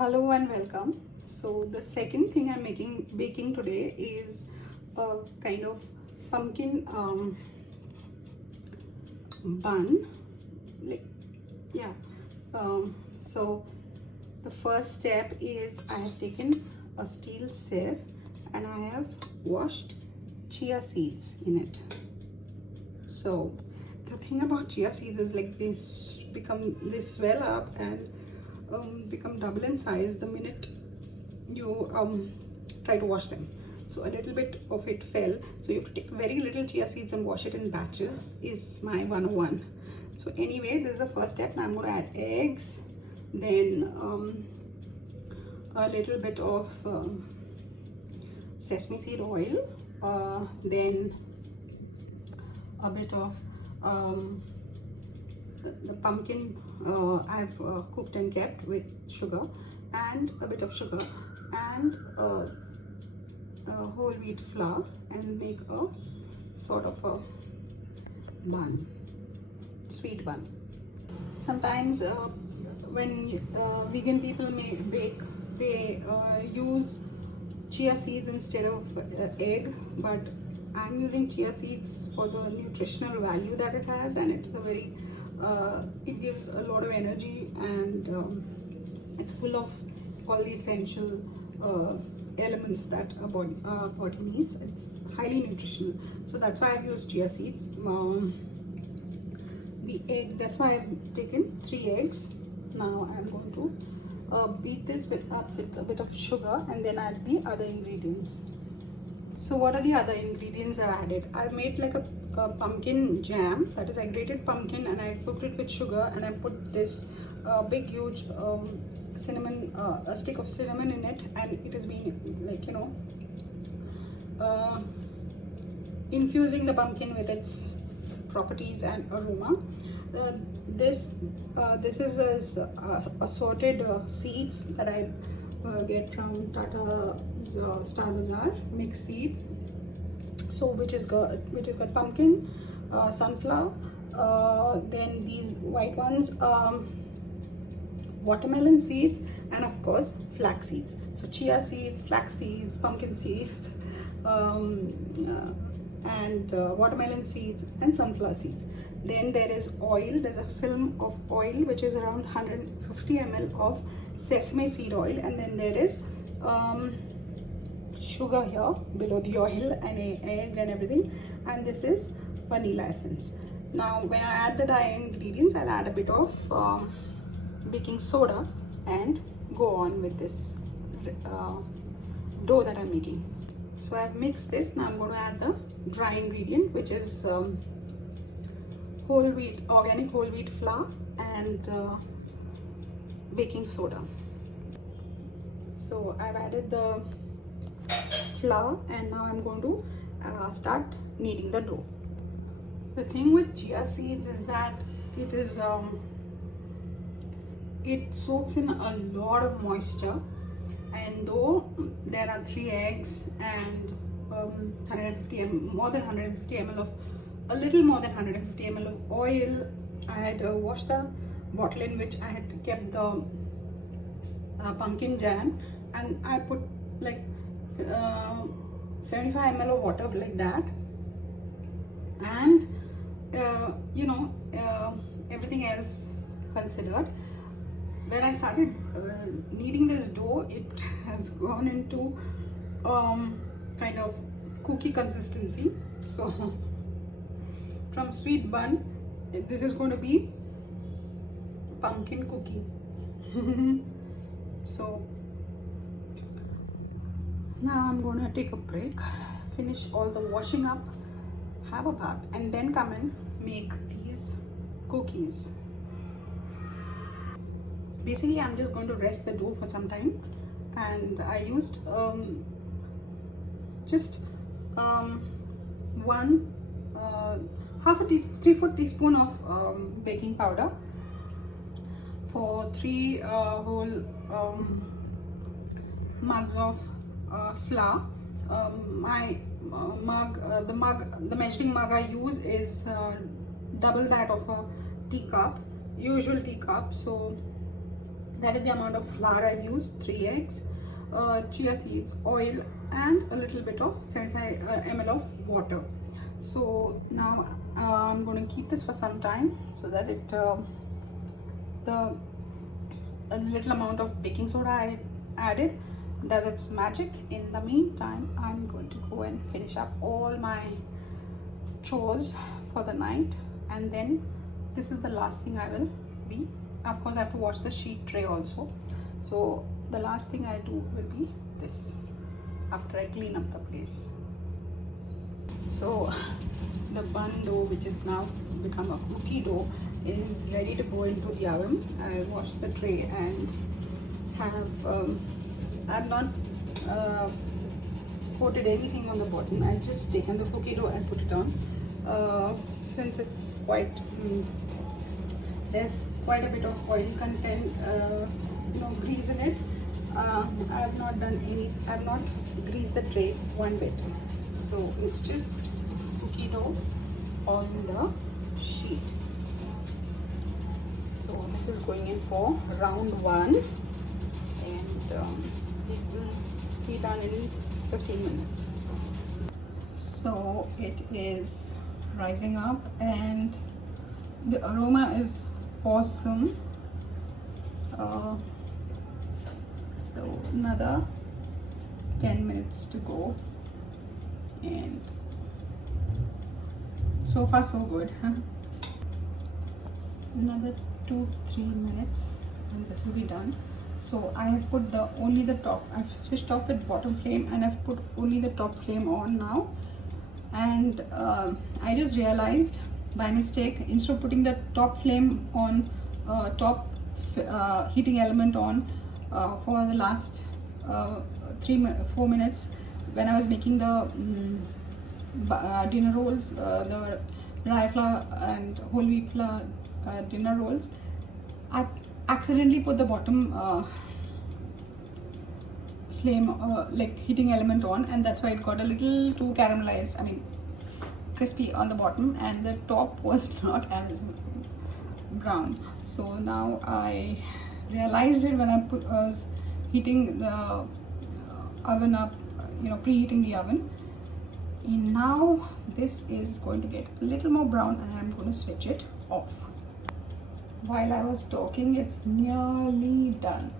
Hello and welcome. So the second thing I'm baking today is a kind of pumpkin bun. Like yeah. So the first step is I have taken a steel sieve and I have washed chia seeds in it. So the thing about chia seeds is like they swell up and become double in size the minute you try to wash them. So a little bit of it fell, so you have to take very little chia seeds and wash it in batches is my 101. So anyway, this is the first step. Now I'm going to add eggs, then a little bit of sesame seed oil, then a bit of the pumpkin I've cooked and kept with sugar, and a bit of sugar and whole wheat flour, and make a sort of a bun, sweet bun. Sometimes when vegan people may bake, they use chia seeds instead of egg, but I'm using chia seeds for the nutritional value that it has, and it's a very it gives a lot of energy, and it's full of all the essential elements that our body needs. It's highly nutritional, so that's why I've used chia seeds. The egg, that's why I've taken 3 eggs. Now I'm going to beat this up with a bit of sugar and then add the other ingredients. So what are the other ingredients I've added? I've made like a pumpkin jam, that is I grated pumpkin and I cooked it with sugar, and I put this big huge cinnamon, a stick of cinnamon in it, and it has been like, you know, infusing the pumpkin with its properties and aroma. This is assorted seeds that I get from Tata's Star Bazaar, mixed seeds. So which is got pumpkin, sunflower, then these white ones, watermelon seeds, and of course flax seeds. So chia seeds, flax seeds, pumpkin seeds, and watermelon seeds and sunflower seeds. Then there is oil. There's a film of oil which is around 150 ml of sesame seed oil, and then there is sugar here below the oil, and egg and everything, and this is vanilla essence. Now when I add the dry ingredients, I'll add a bit of baking soda and go on with this dough that I'm making. So I've mixed this. Now I'm going to add the dry ingredient, which is organic whole wheat flour and baking soda. So I've added the flour, and now I'm going to start kneading the dough. The thing with chia seeds is that it is it soaks in a lot of moisture, and though there are 3 eggs and more than 150 ml of a little more than 150 ml of oil, I had washed the bottle in which I had kept the pumpkin jam, and I put like 75 ml of water like that, and you know, everything else considered, when I started kneading this dough, it has gone into kind of cookie consistency. So from sweet bun, this is going to be pumpkin cookie. So now I'm going to take a break, finish all the washing up, have a bath, and then come and make these cookies. Basically, I'm just going to rest the dough for some time, and I used just half a teaspoon, 3/4 teaspoon of baking powder for 3 whole mugs of flour. The measuring mug I use is double that of a teacup, usual teacup. So That is the amount of flour I've used, 3 eggs, chia seeds, oil, and a little bit of 75 ml of water. So now I'm going to keep this for some time so that the a little amount of baking soda I added does its magic. In the meantime, I'm going to go and finish up all my chores for the night, and then this is the last thing I will be. Of course, I have to wash the sheet tray also. So the last thing I do will be this after I clean up the place. So the bun dough, which is now become a cookie dough, is ready to go into the oven. I washed the tray and have I've not coated anything on the bottom. I've just taken the cookie dough and put it on. Since it's quite there's quite a bit of oil content, grease in it. I have not greased the tray one bit. So it's just cookie dough on the sheet. So this is going in for round 1, and it will be done in 15 minutes. So it is rising up and the aroma is awesome. So another 10 minutes to go, and so far so good. Another 2-3 minutes and this will be done. So I have put only the top. I've switched off the bottom flame and I've put only the top flame on now. And I just realized by mistake, instead of putting the top flame on, heating element on for the last 3-4 minutes, when I was making the dinner rolls, the rye flour and whole wheat flour dinner rolls, I accidentally put the bottom flame like heating element on, and that's why it got a little too caramelized, crispy on the bottom, and the top was not as brown. So now I realized it when I was heating the oven up, preheating the oven. And now this is going to get a little more brown and I'm going to switch it off. While I was talking, it's nearly done.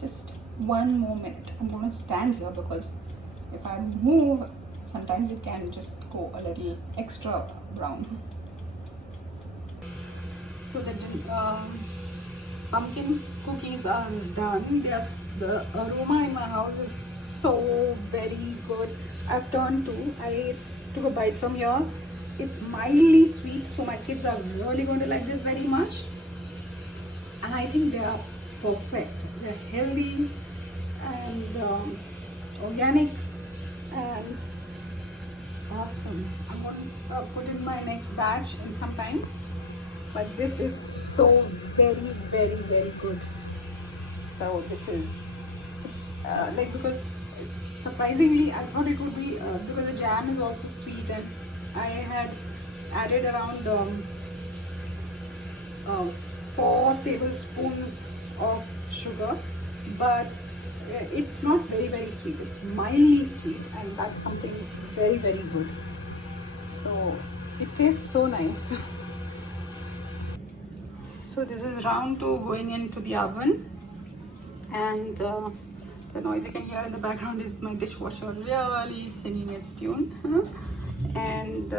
Just 1 more minute. I'm going to stand here because if I move, sometimes it can just go a little extra brown. So the pumpkin cookies are done. The aroma in my house is so very good. I've turned 2. I took a bite from here. It's mildly sweet, so my kids are really going to like this very much. And I think they are perfect. They're healthy and organic and awesome. I'm going to put in my next batch in some time. But this is so very, very, very good. So this is, because surprisingly I thought it would be, because the jam is also sweet, and I had added around 4 tablespoons of sugar, but it's not very, very sweet. It's mildly sweet, and that's something very, very good. So it tastes so nice. So this is round 2 going into the oven, and the noise you can hear in the background is my dishwasher really singing its tune. And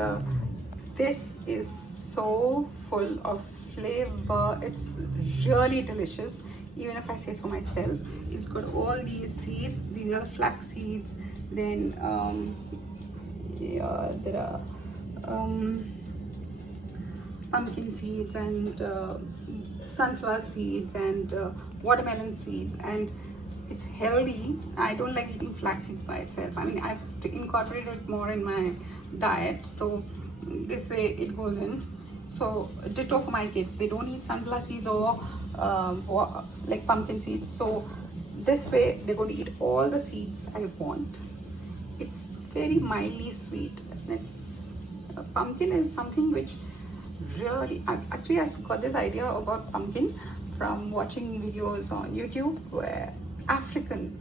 this is so full of flavor. It's really delicious, even if I say so myself. It's got all these seeds. These are flax seeds. Then there are pumpkin seeds and sunflower seeds and watermelon seeds, and it's healthy. I don't like eating flax seeds by itself. I've incorporated it more in my diet, so this way it goes in. So ditto for my kids. They don't eat sunflower seeds or like pumpkin seeds, so this way they're going to eat all the seeds I want. It's very mildly sweet. Pumpkin is something which really, actually I got this idea about pumpkin from watching videos on YouTube where African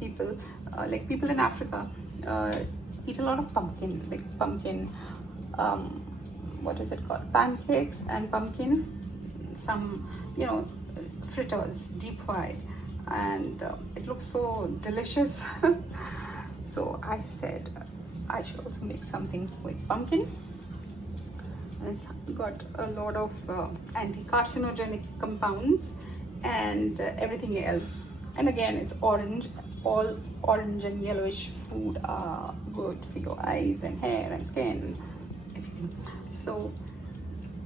people, like people in Africa, eat a lot of pumpkin, like pumpkin, what is it called? Pancakes and pumpkin, some, you know, fritters, deep fried, and it looks so delicious. So I said I should also make something with pumpkin. It's got a lot of anti-carcinogenic compounds and everything else. And again, it's orange. All orange and yellowish food are good for your eyes and hair and skin, everything. So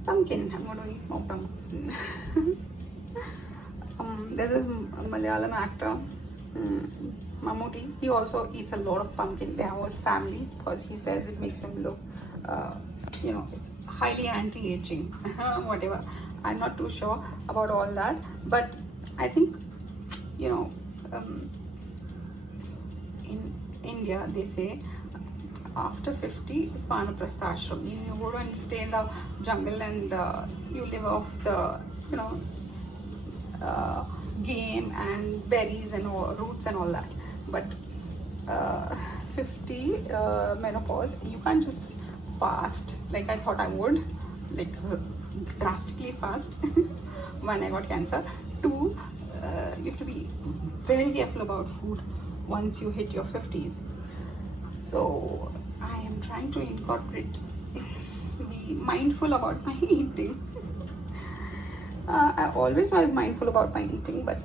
pumpkin, I'm going to eat more pumpkin. There's this Malayalam actor, Mammootty. He also eats a lot of pumpkin. They have a whole family because he says it makes him look, you know, it's highly anti-aging. Whatever. I'm not too sure about all that, but I think, you know, in India they say after 50 is vanaprasthashram. You go and stay in the jungle and you live off the, you know, game and berries and all, roots and all that. But 50 menopause, you can't just fast like I thought I would, like drastically fast when I got cancer. Two, you have to be very careful about food once you hit your 50s. So I am trying to incorporate, be mindful about my eating. I always was mindful about my eating, but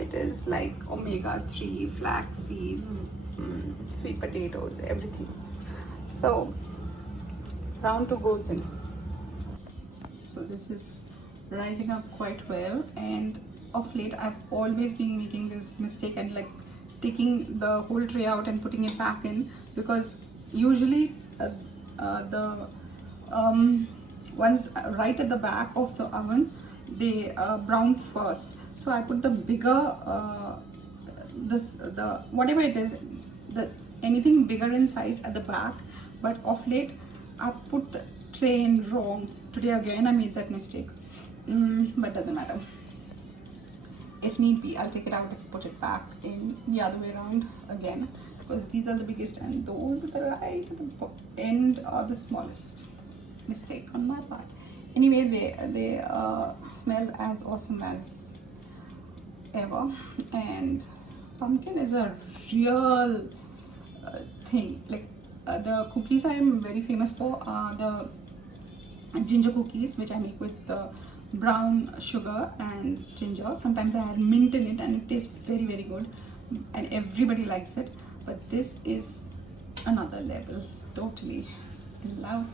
it is like omega-3, flax seeds, sweet potatoes, everything. So round 2 goes in. So this is rising up quite well, and of late I've always been making this mistake and like taking the whole tray out and putting it back in, because usually the ones right at the back of the oven, they brown first. So I put the bigger the whatever it is, the anything bigger in size at the back, but of late I put the tray in wrong. Today again I made that mistake, but doesn't matter. If need be, I'll take it out and put it back in the other way around again, because these are the biggest and those at the right at the end are the smallest. Mistake on my part. Anyway, they smell as awesome as ever, and pumpkin is a real thing. Like the cookies I'm very famous for are the ginger cookies, which I make with brown sugar and ginger. Sometimes I add mint in it and it tastes very, very good, and everybody likes it. But this is another level. Totally love.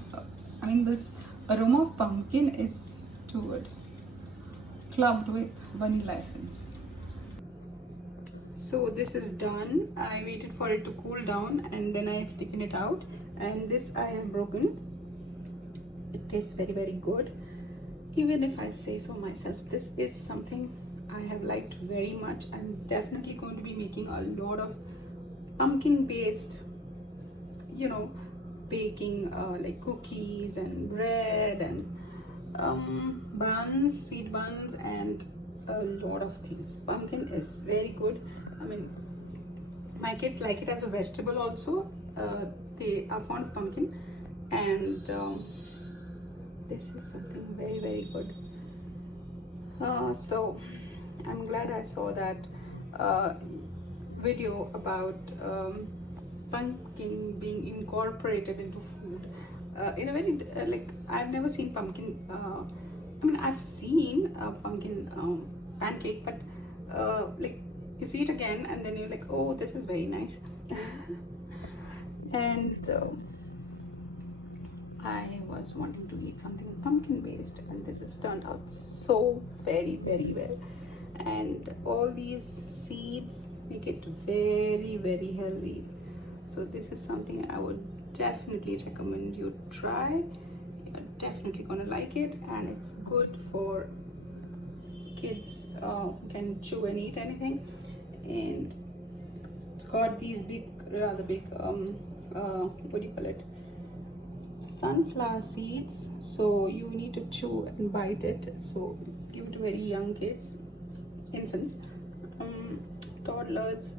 I mean, this aroma of pumpkin is too good, clubbed with vanilla essence. So this is done. I waited for it to cool down and then I've taken it out, and this I have broken. It tastes very, very good. Even if I say so myself, this is something I have liked very much. I'm definitely going to be making a lot of pumpkin based, you know, baking like cookies and bread and buns, sweet buns, and a lot of things. Pumpkin is very good. I mean, my kids like it as a vegetable also. They are fond of pumpkin, and this is something very, very good. So I'm glad I saw that video about pumpkin being incorporated into food in a very like I've never seen pumpkin. I mean, I've seen a pumpkin pancake, but like you see it again and then you're like, oh, this is very nice. And I was wanting to eat something pumpkin based, and this has turned out so very, very well. And all these seeds make it very, very healthy. So this is something I would definitely recommend you try. You're definitely gonna like it, and it's good for kids who can chew and eat anything. And it's got these big, rather big, what do you call it? sunflower seeds, so you need to chew and bite it. So give it to very young kids, infants, toddlers,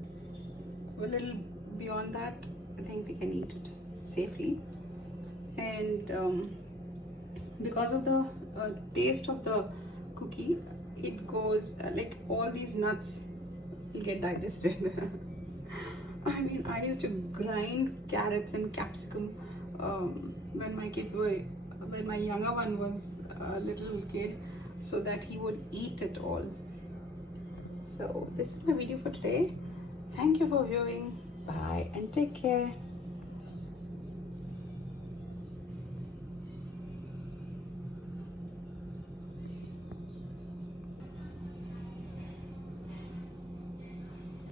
a little beyond that. I think we can eat it safely. And because of the taste of the cookie, it goes like all these nuts will get digested. I mean, I used to grind carrots and capsicum when my younger one was a little kid, so that he would eat it all. So this is my video for today. Thank you for viewing. Bye and take care.